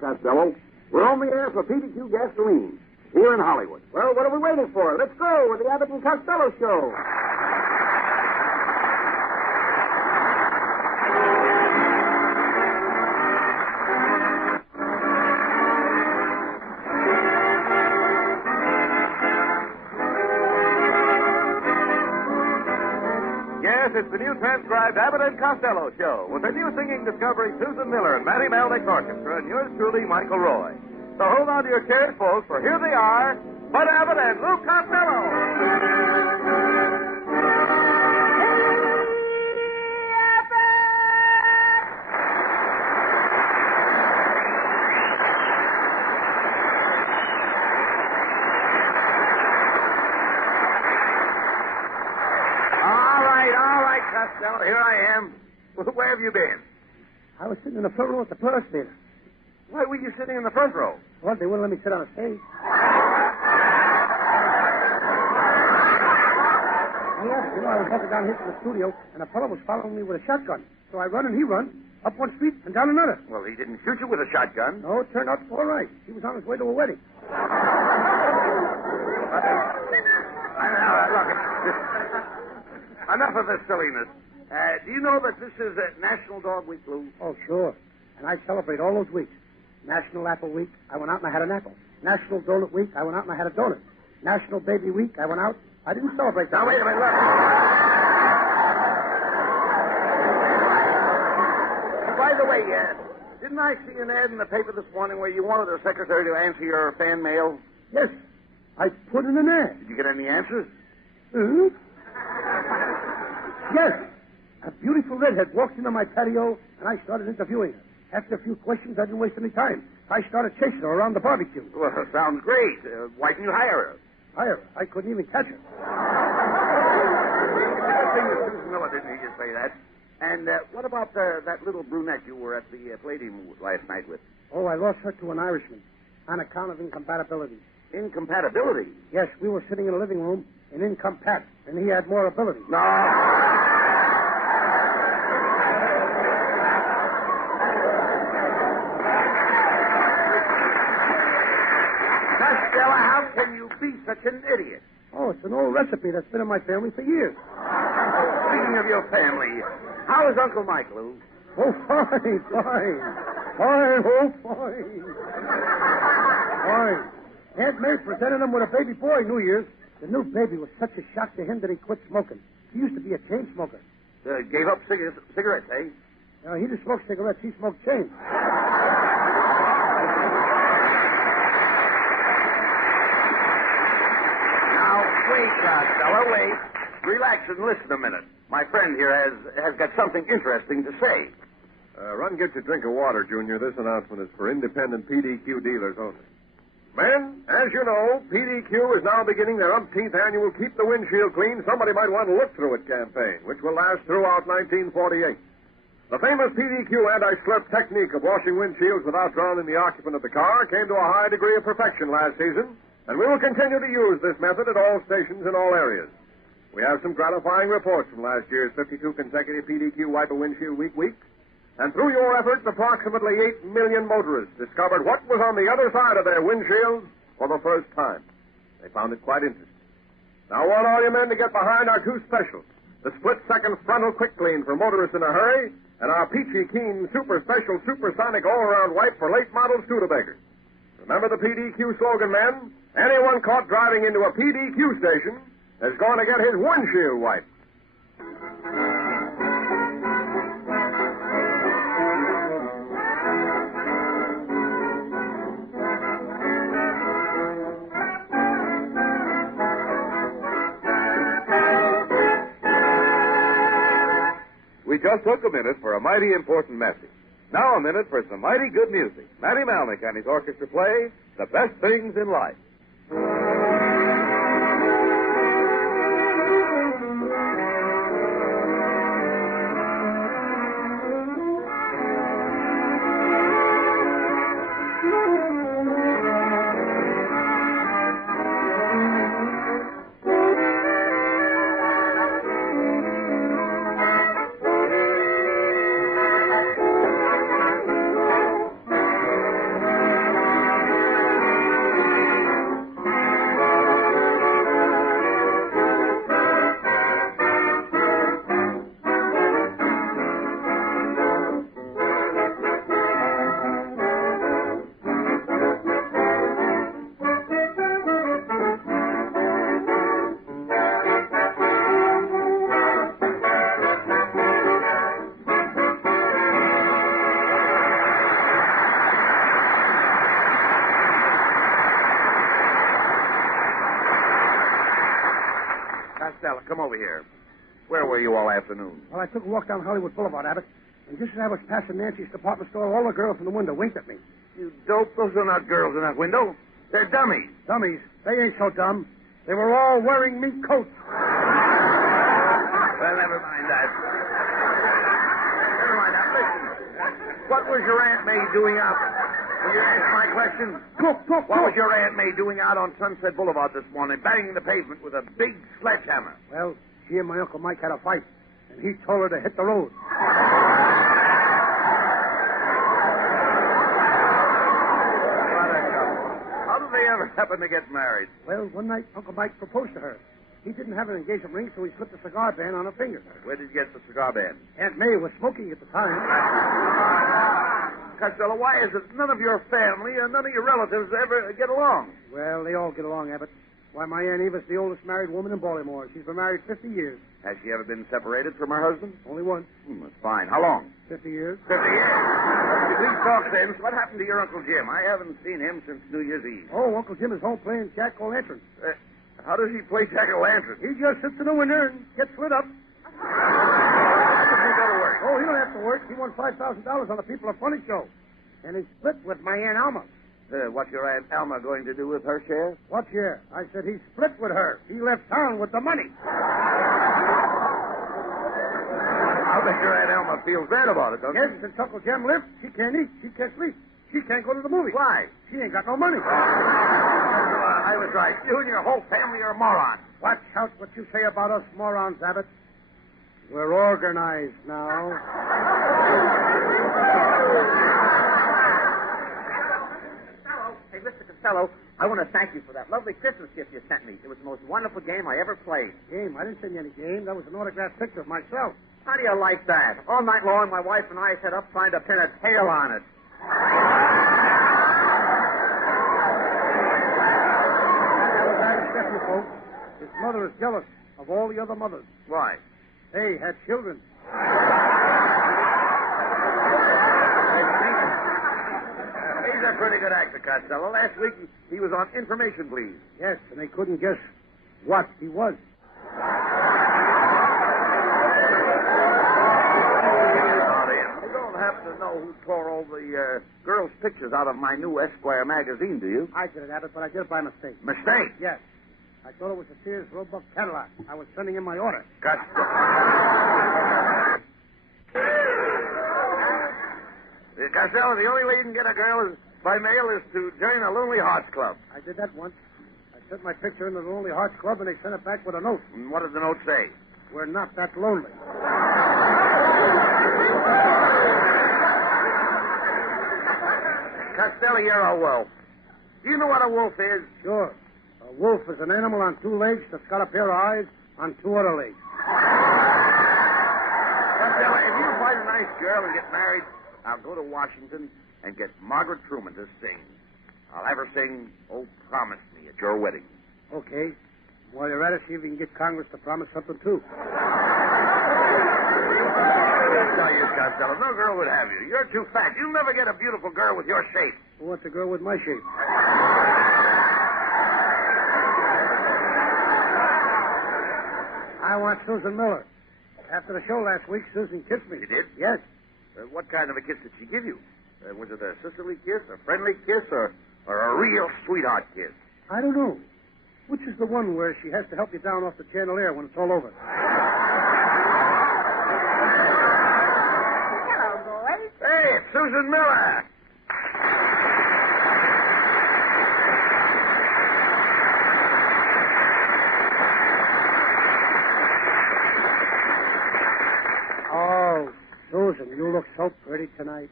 Costello. We're on the air for PDQ Gasoline, here in Hollywood. Well, what are we waiting for? Let's go with the Abbott and Costello Show. Yes, it's the new transcribed Abbott and Costello Show with the new singing discovery Susan Miller and Matty Malnick's orchestra and yours truly, Michael Roy. So hold on to your chairs, folks, for here they are, Bud Abbott and Lou Costello. Costello, here I am. Where have you been? I was sitting in the front row at the Purse Theater. Why were you sitting in the front row? Well, they wouldn't let me sit on a stage. Yes, I was walking down here to the studio, and a fellow was following me with a shotgun. So I run and he run, up one street and down another. Well, he didn't shoot you with a shotgun. No, it turned out all right. He was on his way to a wedding. Look, enough of this silliness. Do you know that this is National Dog Week, Lou? Oh, sure. And I celebrate all those weeks. National Apple Week, I went out and I had an apple. National Donut Week, I went out and I had a donut. National Baby Week, I went out. I didn't celebrate that. Now, wait a minute, look. By the way, didn't I see an ad in the paper this morning where you wanted a secretary to answer your fan mail? Yes. I put in an ad. Did you get any answers? Hmm? Yes. A beautiful redhead walked into my patio, and I started interviewing her. After a few questions, I didn't waste any time. I started chasing her around the barbecue. Well, sounds great. Why didn't you hire her? Hire her? I couldn't even catch her. Good thing that Susan Miller didn't hear you say that. And what about that little brunette you were at the Palladium last night with? Oh, I lost her to an Irishman on account of incompatibility. Incompatibility? Yes, we were sitting in a living room in incompat, and he had more ability. No. Costello, how can you be such an idiot? Oh, it's an old recipe that's been in my family for years. Speaking of your family, how is Uncle Mike, Lou? Oh, fine, fine. Fine, oh, fine. Fine. Aunt May presented him with a baby boy New Year's. The new baby was such a shock to him that he quit smoking. He used to be a chain smoker. Gave up cigarettes, eh? No, he didn't smoke cigarettes. He smoked chains. Now, wait, Costello, wait. Relax and listen a minute. My friend here has got something interesting to say. Run, get your drink of water, Junior. This announcement is for independent PDQ dealers only. Men, as you know, PDQ is now beginning their umpteenth annual Keep the Windshield Clean, Somebody Might Want to Look Through It campaign, which will last throughout 1948. The famous PDQ anti-slurp technique of washing windshields without drowning the occupant of the car came to a high degree of perfection last season, and we will continue to use this method at all stations in all areas. We have some gratifying reports from last year's 52 consecutive PDQ Wiper Windshield Week. And through your efforts, approximately 8 million motorists discovered what was on the other side of their windshields for the first time. They found it quite interesting. Now, I want all you men to get behind our two specials. The split-second frontal quick clean for motorists in a hurry, and our peachy keen super special supersonic all-around wipe for late model Studebakers. Remember the PDQ slogan, men? Anyone caught driving into a PDQ station is going to get his windshield wiped. We just took a minute for a mighty important message. Now a minute for some mighty good music. Matty Malnick and his orchestra play The Best Things in Life. Costello, come over here. Where were you all afternoon? Well, I took a walk down Hollywood Boulevard, Abbott, and just as I was passing Nancy's department store, all the girls from the window winked at me. You dope. Those are not girls in that window. They're dummies. Dummies? They ain't so dumb. They were all wearing mink coats. Well, never mind that. Never mind that. Listen. What was your Aunt May doing out? Will you answer my question? What was your Aunt May doing out on Sunset Boulevard this morning, banging the pavement with a big sledgehammer? Well, she and my Uncle Mike had a fight, and he told her to hit the road. How did they ever happen to get married? Well, one night, Uncle Mike proposed to her. He didn't have an engagement ring, so he slipped a cigar band on her finger. Where did you get the cigar band? Aunt May was smoking at the time. Costello, why is it none of your family and none of your relatives ever get along? Well, they all get along, Abbott. Why, my Aunt Eva's the oldest married woman in Baltimore. She's been married 50 years. Has she ever been separated from her husband? Only once. That's fine. How long? 50 years. 50 years. Please talk sense. What happened to your Uncle Jim? I haven't seen him since New Year's Eve. Oh, Uncle Jim is home playing jack-o'-lantern. How does he play jack-o'-lantern? He just sits in the window and gets lit up. How does he go to work? Oh, he don't have to work. He won $5,000 on the People Are Funny show. And he split with my Aunt Alma. What's your Aunt Alma going to do with her share? What share? I said he split with her. He left town with the money. I'll bet your Aunt Alma feels bad about it, don't Yes, she? since Uncle Jim left, she can't eat. She can't sleep. She can't go to the movies. Why? She ain't got no money. I was right. You and your whole family are morons. Watch out what you say about us morons, Abbott. We're organized now. Hey, Mr. Costello, I want to thank you for that lovely Christmas gift you sent me. It was the most wonderful game I ever played. Game? I didn't send you any game. That was an autographed picture of myself. How do you like that? All night long, my wife and I sat up trying to pin a tail on it. Folks, his mother is jealous of all the other mothers. Why? They had children. He's a pretty good actor, Costello. Last week he was on Information Please. Yes, and they couldn't guess what he was. You don't happen to know who tore all the girls' pictures out of my new Esquire magazine, do you? I did it, Abbott, but I did it by mistake. Mistake? Yes. I thought it was a Sears Roebuck Cadillac. I was sending in my order. Costello, the only way you can get a girl by mail is to join a Lonely Hearts Club. I did that once. I sent my picture into the Lonely Hearts Club, and they sent it back with a note. And what did the note say? We're not that lonely. Costello, you're a wolf. Do you know what a wolf is? Sure. A wolf is an animal on two legs that's got a pair of eyes on two other legs. Costello, if you find a nice girl and get married, I'll go to Washington and get Margaret Truman to sing. I'll have her sing, "Oh, Promise Me" at your wedding. Okay. While you're at it, see if you can get Congress to promise something, too. I'll tell you, Costello, no girl would have you. You're too fat. You'll never get a beautiful girl with your shape. Who wants a girl with my shape? I want Susan Miller. After the show last week, Susan kissed me. She did? Yes. What kind of a kiss did she give you? Was it a sisterly kiss, a friendly kiss, or a real sweetheart kiss? I don't know. Which is the one where she has to help you down off the chandelier when it's all over? Hello, boys. Hey, it's Susan Miller. Oh, Susan, you look so pretty tonight.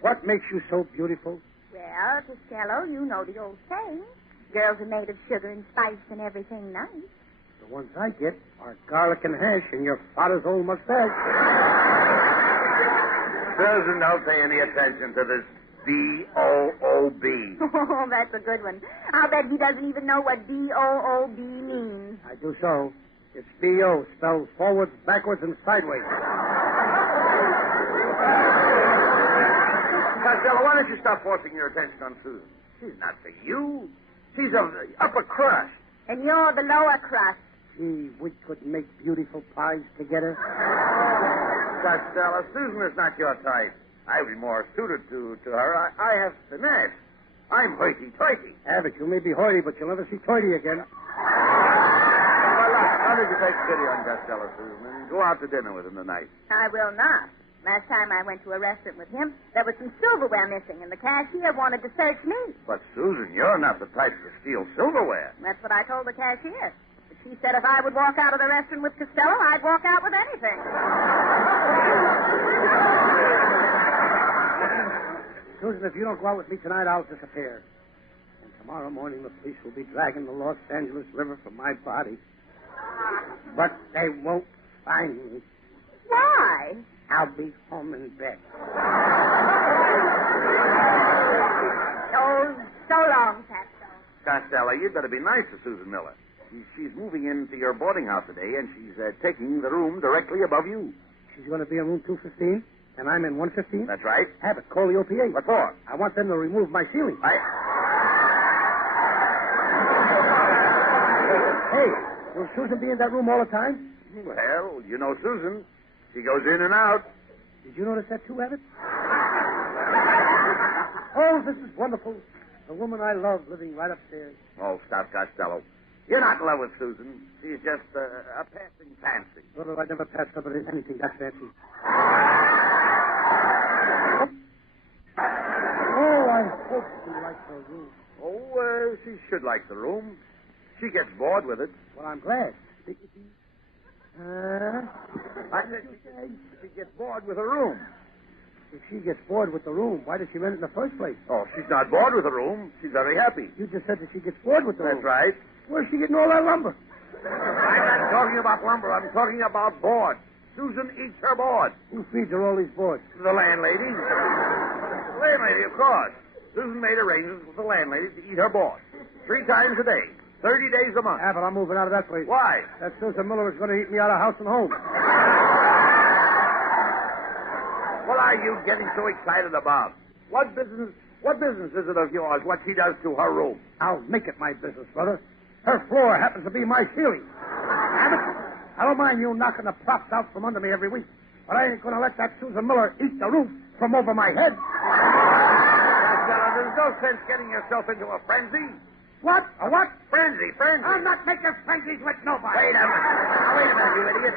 What makes you so beautiful? Well, Costello, you know the old saying. Girls are made of sugar and spice and everything nice. The ones I get are garlic and hash and your father's old mustache. Susan, don't pay any attention to this B-O-O-B. Oh, that's a good one. I'll bet he doesn't even know what B-O-O-B means. I do so. It's B-O, spelled forwards, backwards, and sideways. Costello, why don't you stop forcing your attention on Susan? She's not for you. She's of the upper crust. And you're the lower crust. Gee, we could make beautiful pies together. Costello, Susan is not your type. I'd be more suited to her. I have finesse. I'm hoity-toity. Abbott, you may be hoity, but you'll never see toity again. Well, look, how did you take pity on Costello, Susan, and go out to dinner with him tonight? I will not. Last time I went to a restaurant with him, there was some silverware missing, and the cashier wanted to search me. But, Susan, you're not the type to steal silverware. That's what I told the cashier. But she said if I would walk out of the restaurant with Costello, I'd walk out with anything. Susan, if you don't go out with me tonight, I'll disappear. And tomorrow morning, the police will be dragging the Los Angeles River from my body. But they won't find me. Why? I'll be home in bed. Oh, so long, Costello. Costello, you'd better be nice to Susan Miller. She's moving into your boarding house today, and she's taking the room directly above you. She's going to be in room 215, and I'm in 115? That's right. Abbott, call the OPA. What for? I want them to remove my ceiling. Hey, will Susan be in that room all the time? Well, you know Susan. She goes in and out. Did you notice that too, Abbott? Oh, this is wonderful. The woman I love living right upstairs. Oh, stop, Costello. You're not in love with Susan. She's just a passing fancy. Well, I never passed somebody anything that fancy. Oh, I hope she likes her room. Oh, she should like the room. She gets bored with it. Well, I'm glad. I said she gets bored with her room. If she gets bored with the room, why did she rent it in the first place? Oh, she's not bored with the room. She's very happy. You just said that she gets bored with the room. That's right. Where's she getting all that lumber? I'm not talking about lumber. I'm talking about board. Susan eats her board. Who feeds her all these boards? The landlady. The landlady, of course. Susan made arrangements with the landlady to eat her board 3 times a day, 30 days a month. Abbott, I'm moving out of that place. Why? That Susan Miller is going to eat me out of house and home. What are you getting so excited about? What business is it of yours, what she does to her room? I'll make it my business, brother. Her floor happens to be my ceiling. Abbott, I don't mind you knocking the props out from under me every week, but I ain't going to let that Susan Miller eat the roof from over my head. There's no sense getting yourself into a frenzy. What? A what? Frenzy. I'm not making frenzies with nobody. Wait a minute, you idiot.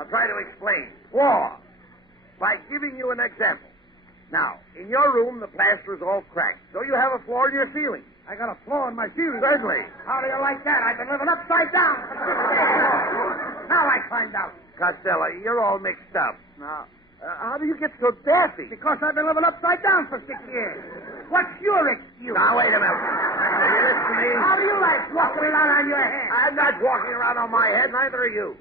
I'll try to explain. War. By giving you an example. Now, in your room, the plaster is all cracked, so you have a flaw in your ceiling. I got a flaw in my ceiling. Certainly. How do you like that? I've been living upside down. Now I find out. Costello, you're all mixed up. Now, how do you get so daffy? Because I've been living upside down for 6 years. What's your excuse? Now, wait a minute. You listen to me. How do you like walking around on your head? I'm not walking around on my head, neither are you.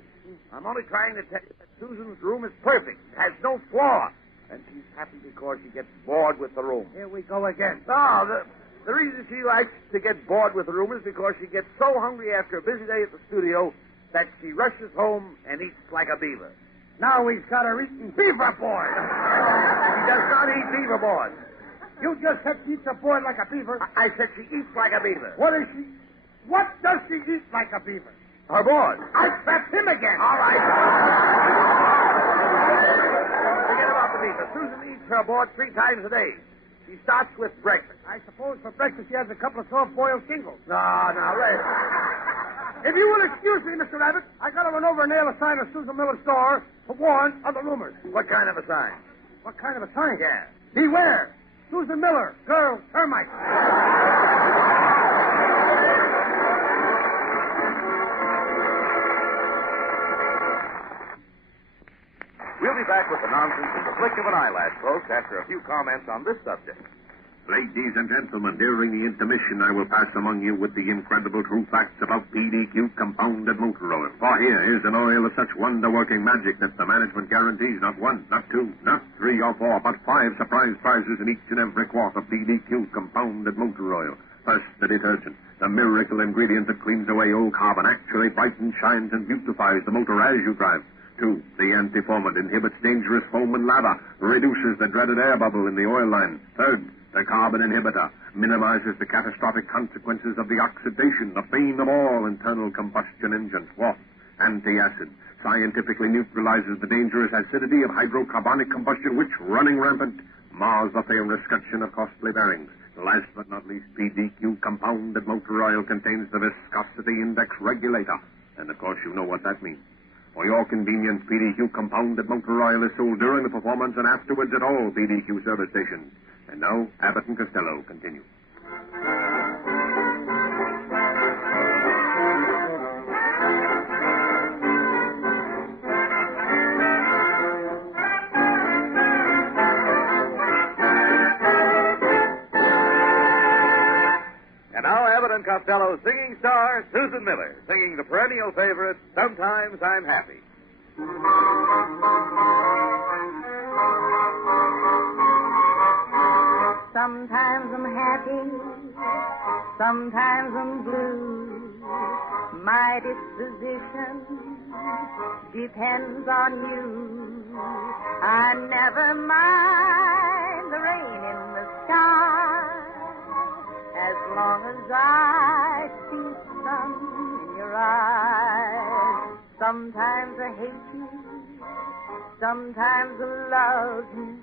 I'm only trying to tell you that Susan's room is perfect. It has no flaw. And she's happy because she gets bored with the room. Here we go again. No, the reason she likes to get bored with the room is because she gets so hungry after a busy day at the studio that she rushes home and eats like a beaver. Now we've got her eating beaver board. She does not eat beaver board. You just said she eats a board like a beaver. I said she eats like a beaver. What is she? What does she eat like a beaver? Her board. I trapped him again. All right. Forget about the beaver. Susan eats her board 3 times a day. She starts with breakfast. I suppose for breakfast she has a couple of soft-boiled shingles. No, right. If you will excuse me, Mr. Abbott, I got to run over and nail a sign of Susan Miller's store to warn other roomers. What kind of a sign? What kind of a sign? Yeah. Beware. Susan Miller, girl termite. We'll be back with the nonsense in the flick of an eyelash, folks, after a few comments on this subject. Ladies and gentlemen, during the intermission, I will pass among you with the incredible true facts about PDQ compounded motor oil. For here is an oil of such wonder-working magic that the management guarantees not 1, not 2, not 3 or 4, but 5 surprise prizes in each and every quart of PDQ compounded motor oil. First, the detergent, the miracle ingredient that cleans away old carbon, actually brightens, shines, and beautifies the motor as you drive. 2, the anti-foamant inhibits dangerous foam and lava, reduces the dreaded air bubble in the oil line. 3rd, The carbon inhibitor minimizes the catastrophic consequences of the oxidation, the bane of all internal combustion engines. What? Anti-acid scientifically neutralizes the dangerous acidity of hydrocarbonic combustion, which, running rampant, mars the failed escutcheon of costly bearings. Last but not least, PDQ compounded motor oil contains the viscosity index regulator. And, of course, you know what that means. For your convenience, PDQ compounded motor oil is sold during the performance and afterwards at all PDQ service stations. And now, Abbott and Costello continue. And now, Abbott and Costello's singing star, Susan Miller, singing the perennial favorite, Sometimes I'm Happy. Sometimes I'm happy, sometimes I'm blue. My disposition depends on you. I never mind the rain in the sky, as long as I see sun in your eyes. Sometimes I hate you, sometimes I love you,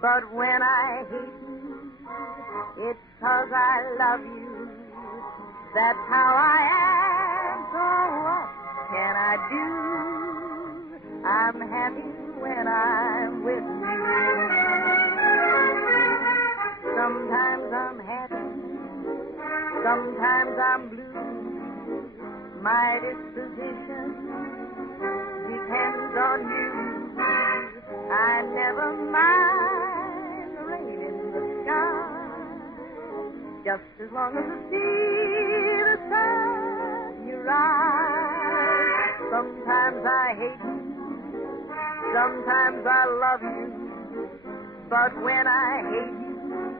but when I hate you, it's 'cause I love you. That's how I am, so what can I do? I'm happy when I'm with you. Sometimes I'm happy, sometimes I'm blue. My disposition depends on you. I never mind the rain in the sky, just as long as I see the sun in your eyes. Sometimes I hate you, sometimes I love you, but when I hate you,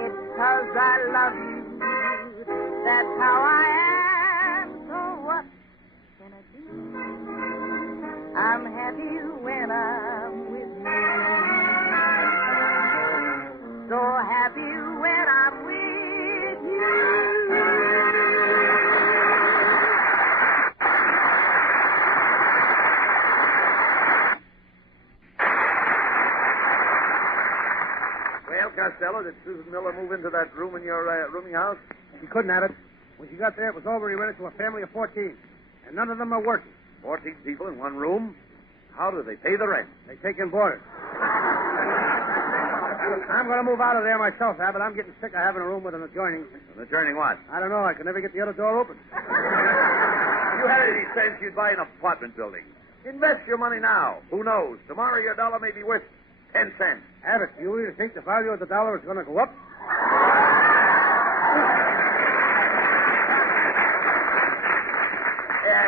it's 'cause I love you. That's how I am, so what can I do? I'm happy when I'm with you. So happy when I'm with you. Well, Costello, did Susan Miller move into that room in your rooming house? She couldn't have it. When she got there, it was already rented to a family of 14, and none of them are working. 14 people in one room? How do they pay the rent? They take in boarders. I'm going to move out of there myself, Abbott. I'm getting sick of having a room with an adjoining. An adjoining what? I don't know. I can never get the other door open. If you had any sense, you'd buy an apartment building. Invest your money now. Who knows? Tomorrow your dollar may be worth 10 cents. Abbott, do you really think the value of the dollar is going to go up?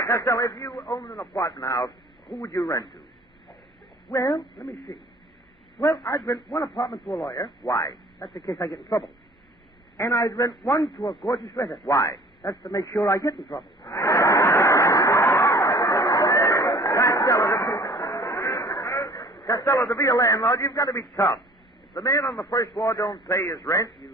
Costello, if you owned an apartment house, who would you rent to? Well, let me see. Well, I'd rent one apartment to a lawyer. Why? That's in case I get in trouble. And I'd rent one to a gorgeous redhead. Why? That's to make sure I get in trouble. Costello, to be a landlord, you've got to be tough. If the man on the first floor don't pay his rent, you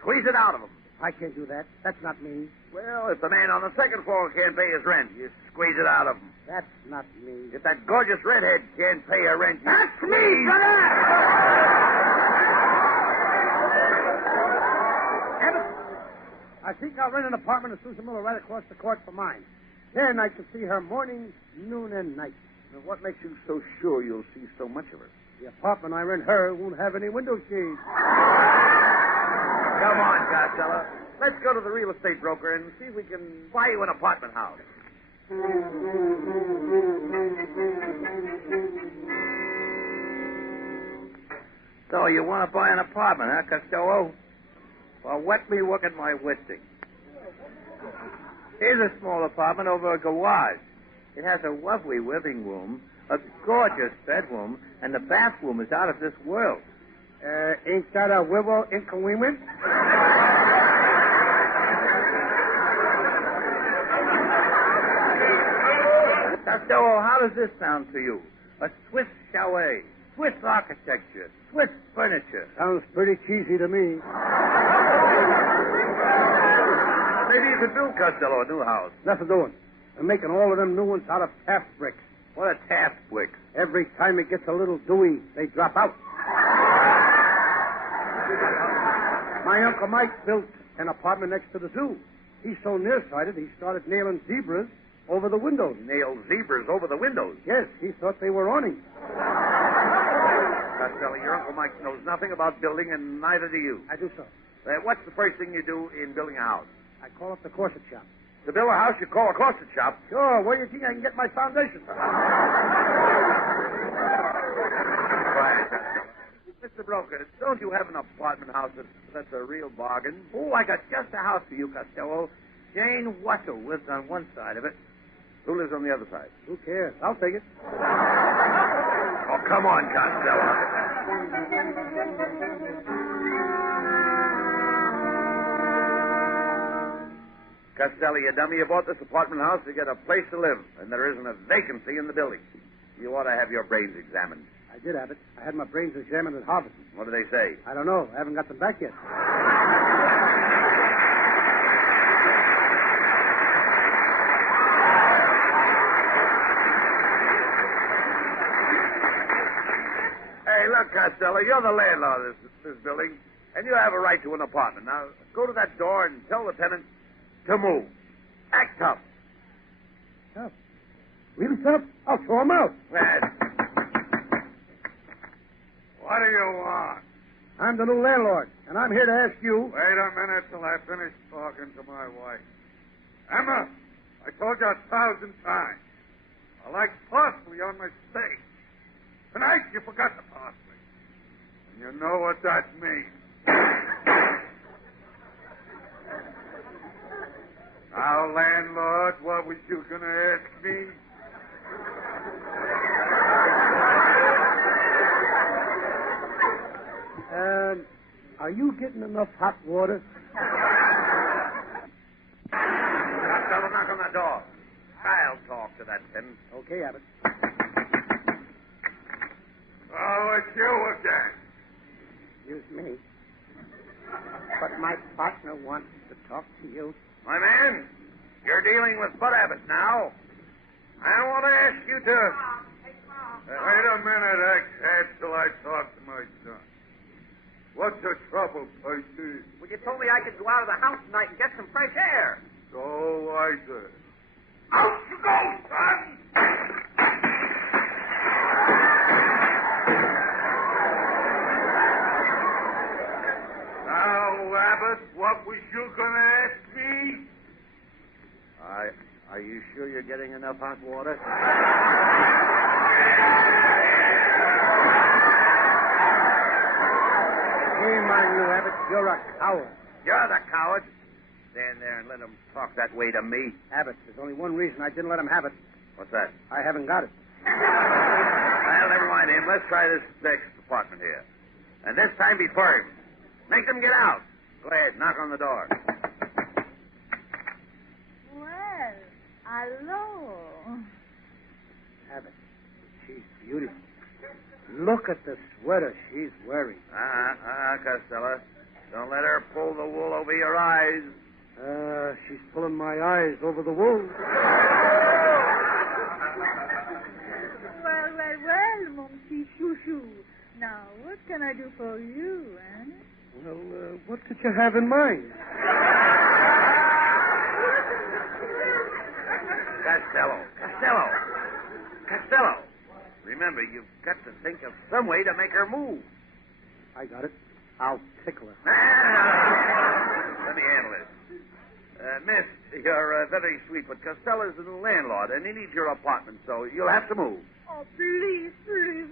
squeeze it out of him. I can't do that. That's not me. Well, if the man on the second floor can't pay his rent, you squeeze it out of him. That's not me. If that gorgeous redhead can't pay her rent, you That's me, squeeze... brother! Abbott, I think I'll rent an apartment of Susan Miller right across the court from mine. Then I can see her morning, noon, and night. Now, what makes you so sure you'll see so much of her? The apartment I rent her won't have any window shades. Come on, Costello. Let's go to the real estate broker and see if we can buy you an apartment house. So you want to buy an apartment, huh, Costello? Well, wet me look at my listing. Here's a small apartment over a garage. It has a lovely living room, a gorgeous bedroom, and the bathroom is out of this world. Ain't that a widow inconvenient? Costello, how does this sound to you? A Swiss chalet, Swiss architecture, Swiss furniture. Sounds pretty cheesy to me. Maybe you could build Costello a new house. Nothing doing. They're making all of them new ones out of Taft bricks. What are Taft bricks? Every time it gets a little dewy, they drop out. My Uncle Mike built an apartment next to the zoo. He's so nearsighted, he started nailing zebras over the windows. Nail zebras over the windows. Yes, he thought they were awnings. Costello, your Uncle Mike knows nothing about building, and neither do you. I do so. What's the first thing you do in building a house? I call up the corset shop. To build a house, you call a corset shop. Sure, where do you think I can get my foundation? Quiet, Costello. Mr. Broker, don't you have an apartment house that's a real bargain? Oh, I got just a house for you, Costello. Jane Wassel lives on one side of it. Who lives on the other side? Who cares? I'll take it. Oh, come on, Costello. Costello, you dummy, you bought this apartment house to get a place to live, and there isn't a vacancy in the building. You ought to have your brains examined. I did have it. I had my brains examined at Harvard. What do they say? I don't know. I haven't got them back yet. Hey, look, Costello, you're the landlord of this building, and you have a right to an apartment. Now, go to that door and tell the tenant to move. Act tough. Tough? Really tough? I'll throw him out. What do you want? I'm the new landlord, and I'm here to ask you... Wait a minute till I finish talking to my wife. Emma, I told you 1,000 times. I like parsley on my steak. Tonight you forgot the parsley. And you know what that means. Now, landlord, what was you going to ask me? Are you getting enough hot water? Costello, knock on that door. I'll talk to that tenant. Okay, Abbott. Oh, it's you again. Excuse me. But my partner wants to talk to you. My man, you're dealing with Bud Abbott now. I want to ask you to... Wait a minute, ex-head, till I talk to my son. What's the trouble, Percy? Well, you told me I could go out of the house tonight and get some fresh air. So I did. Out you go, son! Now, Abbott, what was you going to ask me? Are you sure you're getting enough hot water? Shame on you, Abbott. You're a coward. You're the coward. Stand there and let him talk that way to me. Abbott, there's only one reason I didn't let him have it. What's that? I haven't got it. Well, never mind him. Let's try this next apartment here. And this time be firm. Make them get out. Go ahead, knock on the door. Well, hello. Abbott, she's beautiful. Look at the sweater she's wearing. Costello. Don't let her pull the wool over your eyes. She's pulling my eyes over the wool. Well, mon petit chouchou. Now, what can I do for you, eh? Well, what did you have in mind? Costello. Remember, you've got to think of some way to make her move. I got it. I'll tickle her. Let me handle this. Miss, you're very sweet, but Costello's the new landlord, and he needs your apartment, so you'll have to move. Oh, please,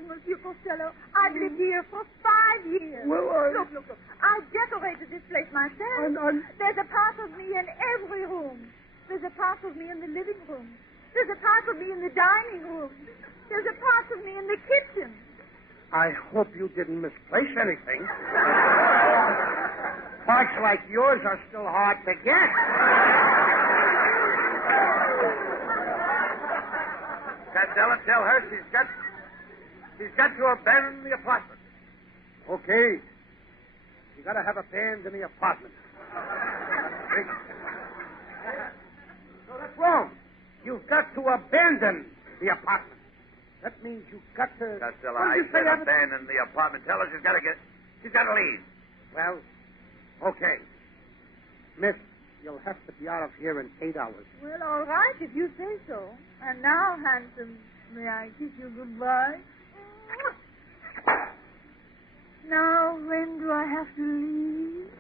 Monsieur Costello. I've lived here for 5 years. Well, Look. I decorated this place myself. There's a part of me in every room. There's a part of me in the living room. There's a part of me in the dining room. There's a part of me in the kitchen. I hope you didn't misplace anything. Parts like yours are still hard to get. Costello, tell her she's got She's got to abandon the apartment. Okay. You gotta have a band in the apartment. No, that's wrong. You've got to abandon the apartment. That means you've got to... Costello, What I did you say, said Abbott? abandon the apartment. Tell her she's got to leave. Well, okay. Miss, you'll have to be out of here in 8 hours. Well, all right, if you say so. And now, handsome, may I kiss you goodbye? Now, when do I have to leave?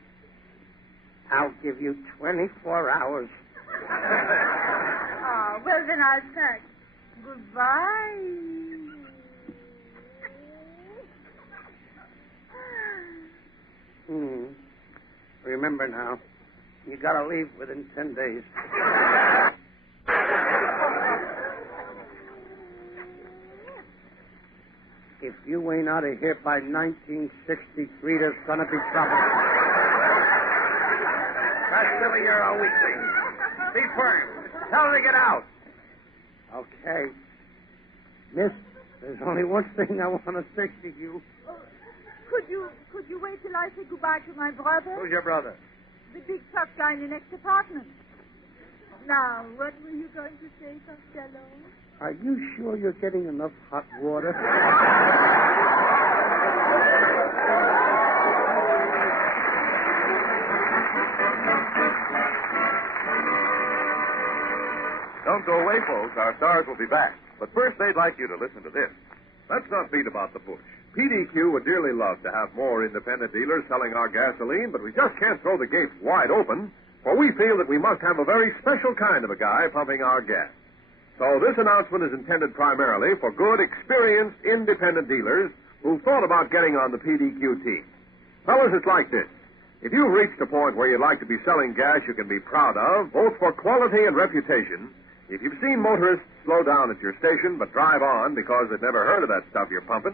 I'll give you 24 hours. Ah, well, then I'll say goodbye. Remember now, you gotta leave within 10 days. If you ain't out of here by 1963, there's gonna be trouble. Costello, you're a weakling. Be firm. Tell her to get out. Okay. Miss, there's only one thing I want to say to you. Could you wait till I say goodbye to my brother? Who's your brother? The big tough guy in the next apartment. Now, what were you going to say, Costello? Are you sure you're getting enough hot water? Don't go away, folks. Our stars will be back. But first, they'd like you to listen to this. Let's not beat about the bush. PDQ would dearly love to have more independent dealers selling our gasoline, but we just can't throw the gates wide open, for we feel that we must have a very special kind of a guy pumping our gas. So this announcement is intended primarily for good, experienced, independent dealers who've thought about getting on the PDQ team. Fellas, it's like this. If you've reached a point where you'd like to be selling gas you can be proud of, both for quality and reputation, if you've seen motorists slow down at your station but drive on because they've never heard of that stuff you're pumping,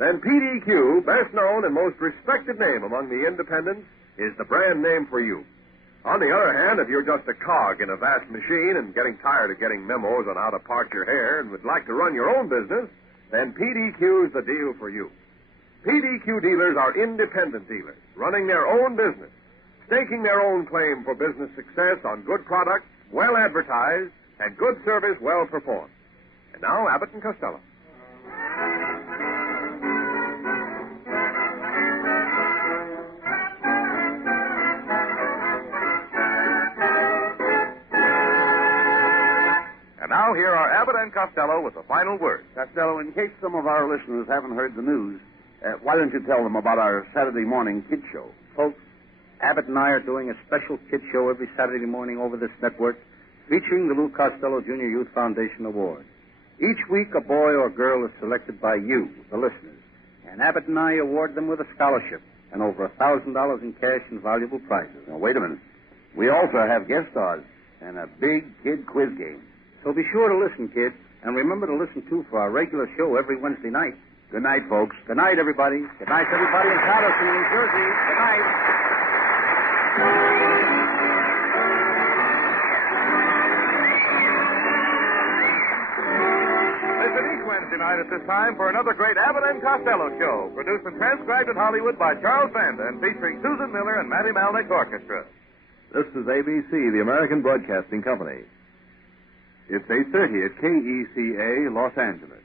then PDQ, best known and most respected name among the independents, is the brand name for you. On the other hand, if you're just a cog in a vast machine and getting tired of getting memos on how to part your hair and would like to run your own business, then PDQ is the deal for you. PDQ dealers are independent dealers, running their own business, staking their own claim for business success on good products, well advertised, and good service well performed. And now, Abbott and Costello. And now, here are Abbott and Costello with the final word. Costello, in case some of our listeners haven't heard the news, why don't you tell them about our Saturday morning kid show? Folks, Abbott and I are doing a special kid show every Saturday morning over this network, featuring the Lou Costello Junior Youth Foundation Award. Each week, a boy or girl is selected by you, the listeners, and Abbott and I award them with a scholarship and over $1,000 in cash and valuable prizes. Now, wait a minute. We also have guest stars and a big kid quiz game. So be sure to listen, kids, and remember to listen, too, for our regular show every Wednesday night. Good night, folks. Good night, everybody. Good night, everybody in Patterson, New Jersey. Good night. Listen each Wednesday night at this time for another great Abbott and Costello show, produced and transcribed in Hollywood by Charles Vanda and featuring Susan Miller and Matty Malnick's orchestra. This is ABC, the American Broadcasting Company. It's 8:30 at KECA, Los Angeles.